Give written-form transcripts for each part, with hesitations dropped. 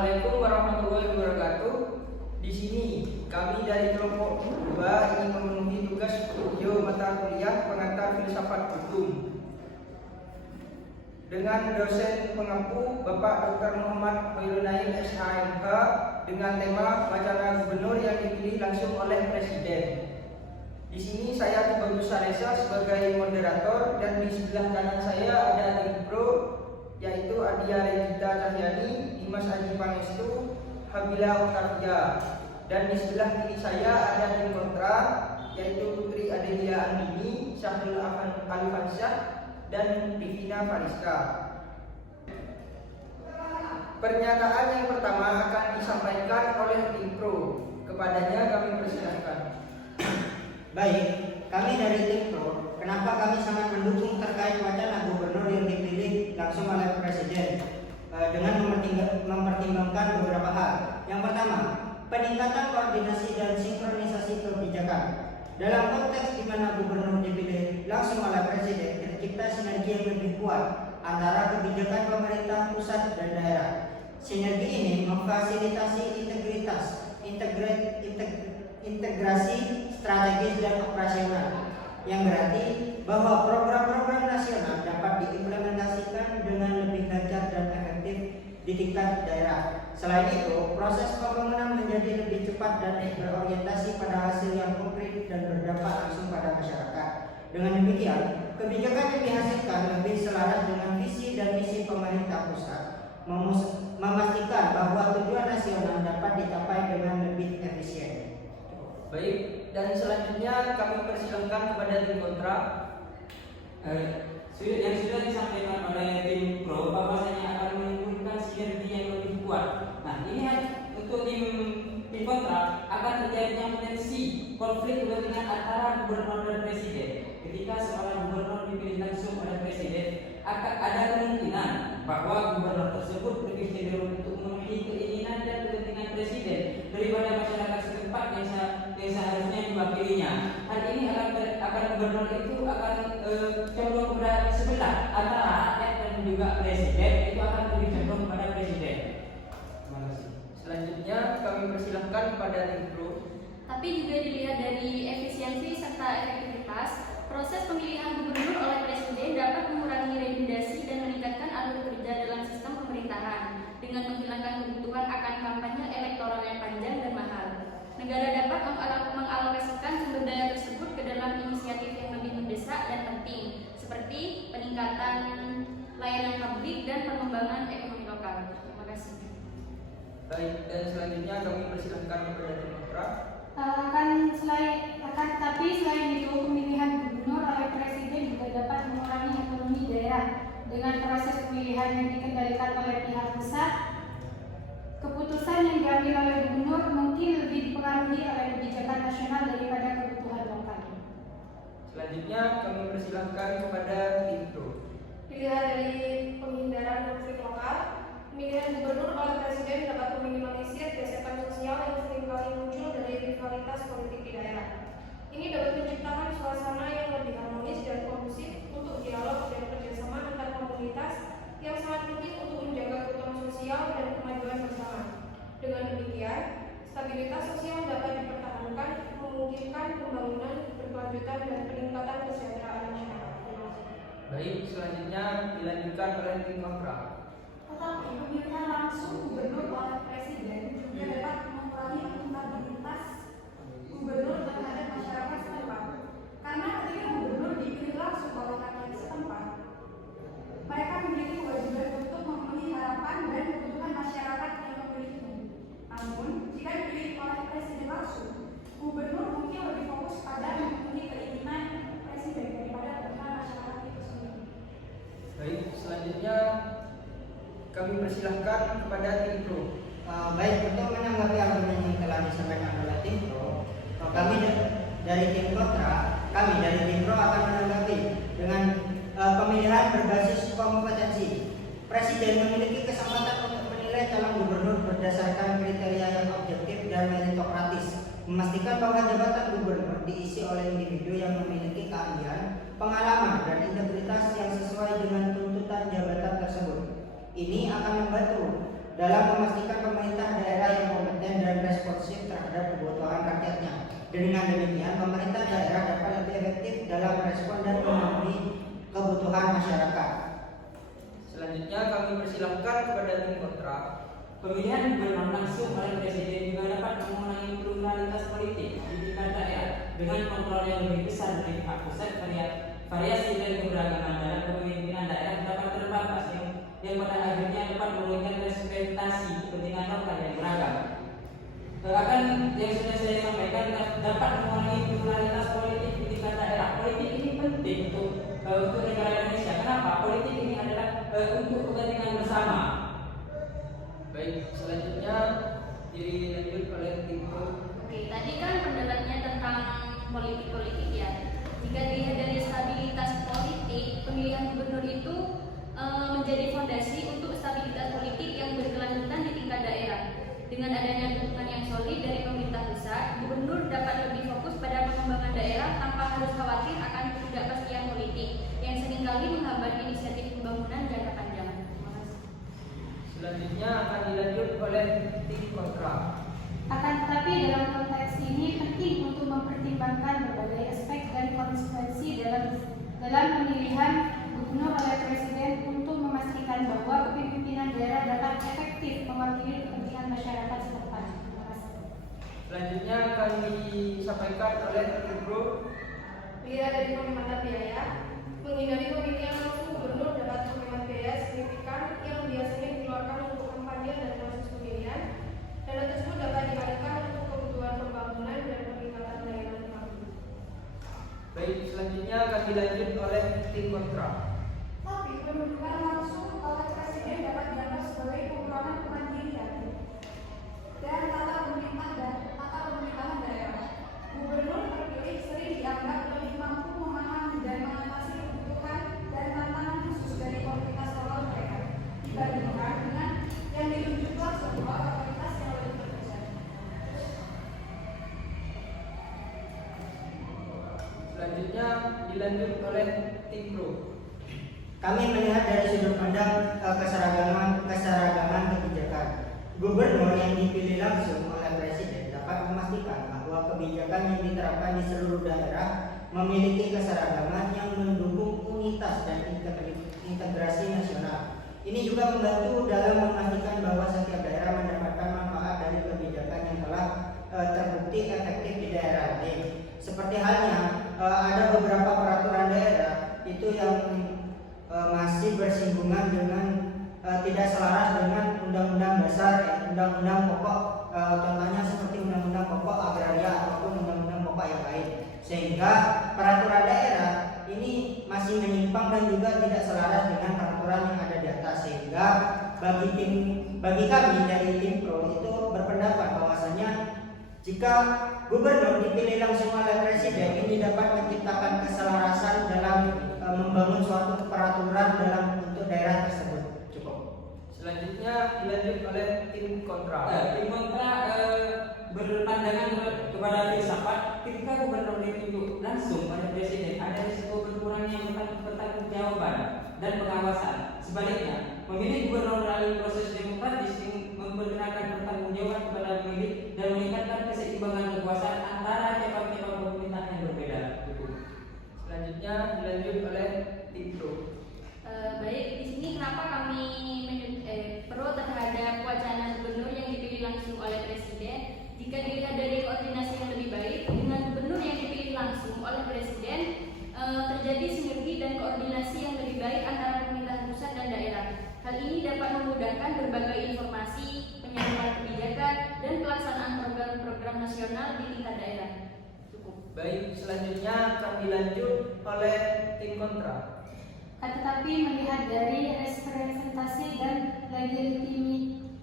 Assalamualaikum warahmatullahi wabarakatuh. Di sini kami dari kelompok 2 ingin memenuhi tugas studio mata kuliah pengantar filsafat hukum dengan dosen pengampu Bapak Dr. Muhammad Hoirunaim SHMH dengan tema wacana gubernur yang dipilih langsung oleh Presiden. Di sini saya Tubagus Saresa sebagai moderator dan di sebelah kanan saya ada tim pro yaitu Adia Regita Cahyani, Dimas Aji Pangestu, Habila Octavia, dan di sebelah kiri saya ada tim kontra yaitu Putri Adelia Andini, Syahrul Alfansyah, dan Divina Fariska. Pernyataan yang pertama akan disampaikan oleh tim pro. Kepadanya kami persilahkan. Baik, kami dari tim pro, kenapa kami sangat mendukung terkait wacana gubernur yang dipilih langsung oleh Presiden dengan mempertimbangkan beberapa hal. Yang pertama, peningkatan koordinasi dan sinkronisasi kebijakan. Dalam konteks di mana gubernur dipilih langsung oleh Presiden, tercipta sinergi yang lebih kuat antara kebijakan pemerintah pusat dan daerah. Sinergi ini memfasilitasi integrasi strategis dan operasional, yang berarti bahwa program-program nasional dapat diimplementasikan dengan lebih lancar dan efektif di tingkat daerah. Selain itu, proses pembangunan menjadi lebih cepat dan berorientasi pada hasil yang konkret dan berdampak langsung pada masyarakat. Dengan demikian, kebijakan yang dihasilkan lebih selaras dengan visi dan misi pemerintah pusat, memastikan bahwa tujuan nasional dapat dicapai dengan lebih efisien. Baik, dan selanjutnya kami persilahkan kepada tim kontra. Yang sudah disampaikan oleh tim pro bahwasanya akan menimbulkan sinergi yang lebih kuat. Nah, ini untuk tim kontra akan terjadinya potensi konflik kepentingan antara gubernur dan presiden. Ketika seorang gubernur dipilih langsung oleh presiden, akan ada kemungkinan bahwa gubernur tersebut lebih cenderung untuk memenuhi keinginan dan kepentingan presiden daripada masyarakat setempat yang seharusnya diwakilinya. Hal ini akan gubernur itu akan condong kepada sebelah antara rakyat dan juga presiden, itu akan lebih condong kepada presiden. Terima kasih. Selanjutnya kami persilahkan kepada tim pro. Tapi juga dilihat dari efisiensi serta efektivitas, proses pemilihan gubernur oleh presiden dapat mengurangi redundasi dan meningkatkan alur kerja dalam sistem pemerintahan dengan menghilangkan kebutuhan akan kampanye elektoral yang panjang dan mahal. Negara dapat mengalokasikan sumber daya tersebut ke dalam inisiatif yang lebih mendesak dan penting, seperti peningkatan layanan publik dan pengembangan ekonomi lokal. Terima kasih. Baik, dan selanjutnya kami persilahkan kepada tim kontra. Tapi selain itu, pemilihan gubernur oleh presiden juga dapat mengurangi ekonomi daerah dengan proses pemilihan yang dikendalikan oleh pihak pusat. Keputusan yang diambil oleh gubernur mungkin lebih dipengaruhi oleh kebijakan nasional daripada kebutuhan lokal. Selanjutnya kami persilahkan kepada tim pro. Pilihan dari penghindaran konflik lokal, pemilihan gubernur oleh presiden dapat meminimalisir gesekan sosial yang seringkali muncul dari rivalitas politik di daerah. Ini dapat menciptakan suasana yang lebih harmonis dan kondusif untuk dialog dan kerjasama antar komunitas yang sangat penting untuk menjaga keutuhan sosial dan kemajuan bersama. Dengan demikian, stabilitas sosial dapat dipertahankan, memungkinkan pembangunan berkelanjutan dan peningkatan kesejahteraan masyarakat. Baik, selanjutnya dilanjutkan oleh tim kontra. Tetapi pemilihan langsung gubernur oleh presiden juga dapat mengurangi akuntabilitas gubernur terhadap masyarakat setempat. Karena ketika gubernur dipilih langsung oleh rakyat setempat, mereka memiliki kewajiban untuk memenuhi harapan dan kebutuhan masyarakat yang memiliki. Namun, jika dipilih oleh presiden langsung, gubernur mungkin lebih fokus pada memenuhi keinginan presiden daripada kebutuhan masyarakat itu sendiri. Baik, selanjutnya kami persilahkan kepada tim pro. Baik, untuk menanggapi argumen yang telah disampaikan oleh tim pro, kami dari tim pro akan menanggapi dengan pemilihan berbasis kompetensi. Presiden memiliki kesempatan untuk menilai calon gubernur berdasarkan kriteria yang objektif dan meritokratis, memastikan bahwa jabatan gubernur diisi oleh individu yang memiliki keahlian, pengalaman, dan integritas yang sesuai dengan tuntutan jabatan tersebut. Ini akan membantu dalam memastikan pemerintah daerah yang kompeten dan responsif terhadap kebutuhan rakyatnya. Dengan demikian, pemerintah daerah dapat lebih efektif dalam merespon dan memenuhi kebutuhan masyarakat. Selanjutnya kami persilahkan kepada tim kontra. Pemilihan gubernur langsung oleh presiden juga dapat mengurangi pluralitas politik di tingkat daerah dengan kontrol yang lebih besar dari pihak pusat. Variasi dan keberagaman dalam kepemimpinan daerah dapat terbatas yang pada akhirnya dapat menurunkan representasi kepentingan lokal yang beragam. Akan yang sudah saya sampaikan dapat mengurangi pluralitas politik di tingkat daerah. Politik ini penting untuk negara Indonesia. Kenapa? Politik ini adalah untuk kepentingan bersama. Baik, selanjutnya dilanjut oleh tim pro. Oke, tadi kan pendebatnya tentang politik-politik ya. Jika dilihat dari stabilitas politik, pemilihan gubernur itu menjadi fondasi untuk stabilitas politik yang berkelanjutan di tingkat daerah. Dengan adanya dukungan yang solid dari pemerintah pusat, gubernur dapat lebih fokus pada pengembangan daerah tanpa harus khawatir akan ketidakpastian politik yang seringkali menghambat inisiatif pembangunan jangka panjang. Terima kasih. Selanjutnya akan dilanjut oleh tim kontra. Akan tetapi dalam konteks ini penting untuk mempertimbangkan berbagai aspek dan konsekuensi dalam pemilihan gubernur oleh presiden untuk memastikan bahwa kepemimpinan daerah dapat efektif mewakili kepentingan masyarakat setempat. Terima kasih. Selanjutnya akan disampaikan oleh tim pro. Dilihat dari penghematan biaya, menghindari pemilihan langsung gubernur dapat menghemat biaya signifikan yang biasanya dikeluarkan untuk kampanye dan proses pemilihan. Dana tersebut dapat dialihkan untuk kebutuhan pembangunan dan peningkatan layanan publik. Baik, selanjutnya akan dilanjut oleh tim kontra. Tapi penunjukan langsung oleh presiden dapat dianggap sebagai pengurangan kemandirian dan tata pemerintahan daerah. Gubernur terpilih sering dianggap lebih mampu memahami dan mengatasi kebutuhan dan tantangan khusus dari komunitas lokal mereka dibandingkan dengan yang ditunjuk langsung oleh otoritas yang lebih terpusat. Selanjutnya dilanjut oleh tim pro. Kami melihat dari sudut pandang keseragaman kebijakan. Gubernur yang dipilih langsung oleh presiden dapat memastikan bahwa kebijakan yang diterapkan di seluruh daerah memiliki keseragaman yang mendukung unitas dan integrasi nasional. Ini juga membantu dalam memastikan bahwa setiap daerah mendapatkan manfaat dari kebijakan yang telah terbukti efektif di daerah lain. Seperti halnya ada beberapa peraturan daerah itu yang masih bersinggungan dengan tidak selaras dengan undang-undang dasar, undang-undang pokok, contohnya seperti undang-undang pokok agraria ataupun undang-undang pokok yang lain, sehingga peraturan daerah ini masih menyimpang dan juga tidak selaras dengan peraturan yang ada di atas. Sehingga bagi kami dari tim pro itu berpendapat bahwasanya jika gubernur dipilih langsung oleh presiden, ini dapat menciptakan keselarasan dalam membangun suatu peraturan dalam untuk daerah tersebut. Cukup. Selanjutnya dilanjut oleh tim kontra. Tim kontra berpandangan kepada filsafat ketika gubernur ditunjuk langsung oleh presiden ada risiko berkurangnya pertanggungjawaban dan pengawasan. Sebaliknya, memilih gubernur melalui proses demokratis yang memperkenalkan pertanggungjawaban kepada pemilih dan meningkatkan keseimbangan kekuasaan antara cabang-cabang pemerintah yang berbeda. Selanjutnya dilanjut oleh tim pro. Baik, di sini kenapa kami pro terhadap wacana gubernur yang dipilih langsung oleh presiden? Jika dilihat dari koordinasi yang lebih baik dengan gubernur yang dipilih langsung oleh presiden, terjadi sinergi dan koordinasi yang lebih baik antara pemerintahan pusat dan daerah. Hal ini dapat memudahkan berbagai informasi, penyaluran kebijakan, dan pelaksanaan program-program nasional di tingkat daerah. Cukup. Baik, selanjutnya akan dilanjut oleh tim kontra. Tetapi melihat dari representasi dan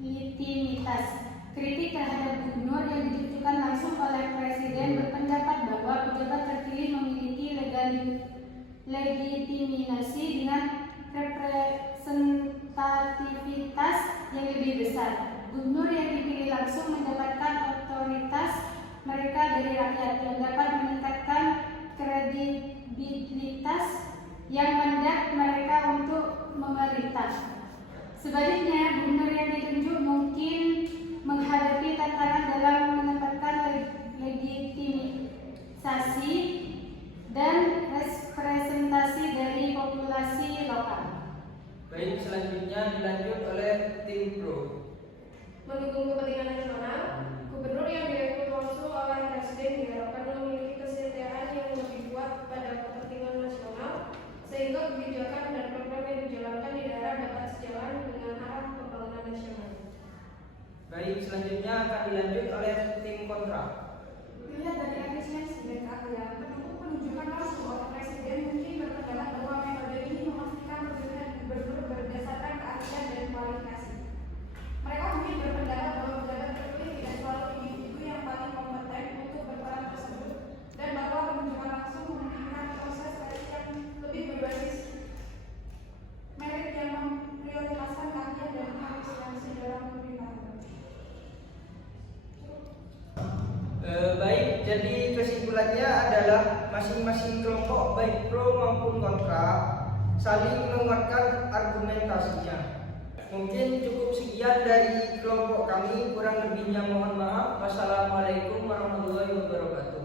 legitimitas, kritik terhadap gubernur yang ditujukan langsung oleh presiden berpendapat bahwa pejabat terpilih memiliki legitimasi dengan representativitas yang lebih besar. Gubernur yang dipilih langsung mendapatkan otoritas mereka dari rakyat yang dapat meningkatkan kredibilitas yang mendak mereka untuk memerintah. Sebaliknya, gubernur yang ditunjuk Mendukung kepentingan nasional, gubernur yang direkrut langsung oleh presiden diharapkan memiliki kesetiaan yang lebih kuat pada kepentingan nasional, sehingga kebijakan dan program yang dijalankan di daerah dapat sejalan dengan arah pembangunan nasional. Baik, selanjutnya akan dilanjut oleh tim kontra. Dilihat dari efisiensi dan keahlian, pendukung penunjukan langsung oleh presiden mungkin berpendapat bahwa metode ini memastikan pemilihan gubernur berdasarkan keahlian dan kualifikasi. Mereka mungkin berpendapat bahwa pejabat terpilih tidak selalu individu yang paling kompeten untuk berperan tersebut, dan bahwa penunjukan langsung memungkinkan proses seleksi yang lebih berbasis merit yang memprioritaskan keahlian dan efisiensi dalam pemerintahan. Baik, jadi kesimpulannya adalah masing-masing kelompok baik pro maupun kontra saling menguatkan argumentasinya. Mungkin cukup sekian dari kelompok kami, kurang lebihnya mohon maaf. Wassalamualaikum warahmatullahi wabarakatuh.